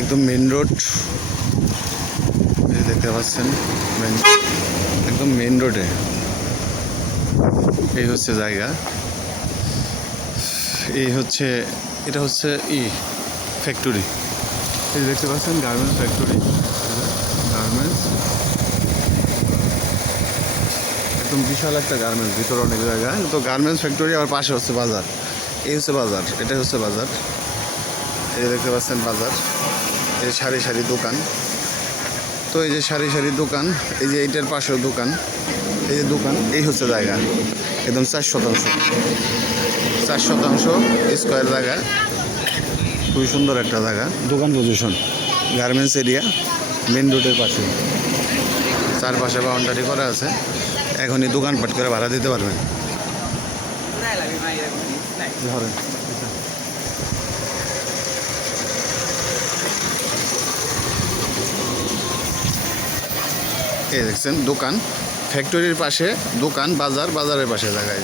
একদম main road দেখতে পাচ্ছেন, একদম মেন রোডে এই হচ্ছে জায়গা। এই হচ্ছে, এটা হচ্ছে ফ্যাক্টরি। এই দেখতে পাচ্ছেন গার্মেন্টস ফ্যাক্টরি, গার্মেন্টস একদম বিশাল একটা গার্মেন্টস, ভিতরে অনেক জায়গায় তো গার্মেন্টস ফ্যাক্টরি। আবার পাশে হচ্ছে বাজার, এই হচ্ছে বাজার, এটা হচ্ছে বাজার। এই দেখতে পাচ্ছেন বাজার, এই সারি সারি দোকান। তো এই যে সারি সারি দোকান, এই যে এইটার পাশেও দোকান, এই যে দোকান, এই হচ্ছে জায়গা একদম 4 শতাংশ স্কোয়ার জায়গা, খুবই সুন্দর একটা জায়গা। দোকান পজিশন, গার্মেন্টস এরিয়া, মেন রোডের পাশে, চারপাশে বাউন্ডারি করা আছে। এখনই দোকানপাট করে ভাড়া দিতে পারবেন। ধরেন এই দেখছেন দোকান, ফ্যাক্টরির পাশে দোকান, বাজার, বাজারের পাশে জায়গায়।